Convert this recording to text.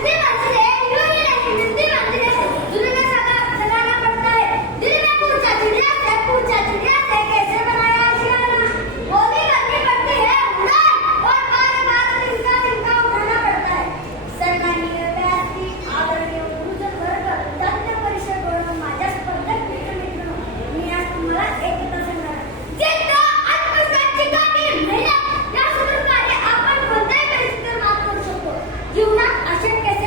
你别把 subject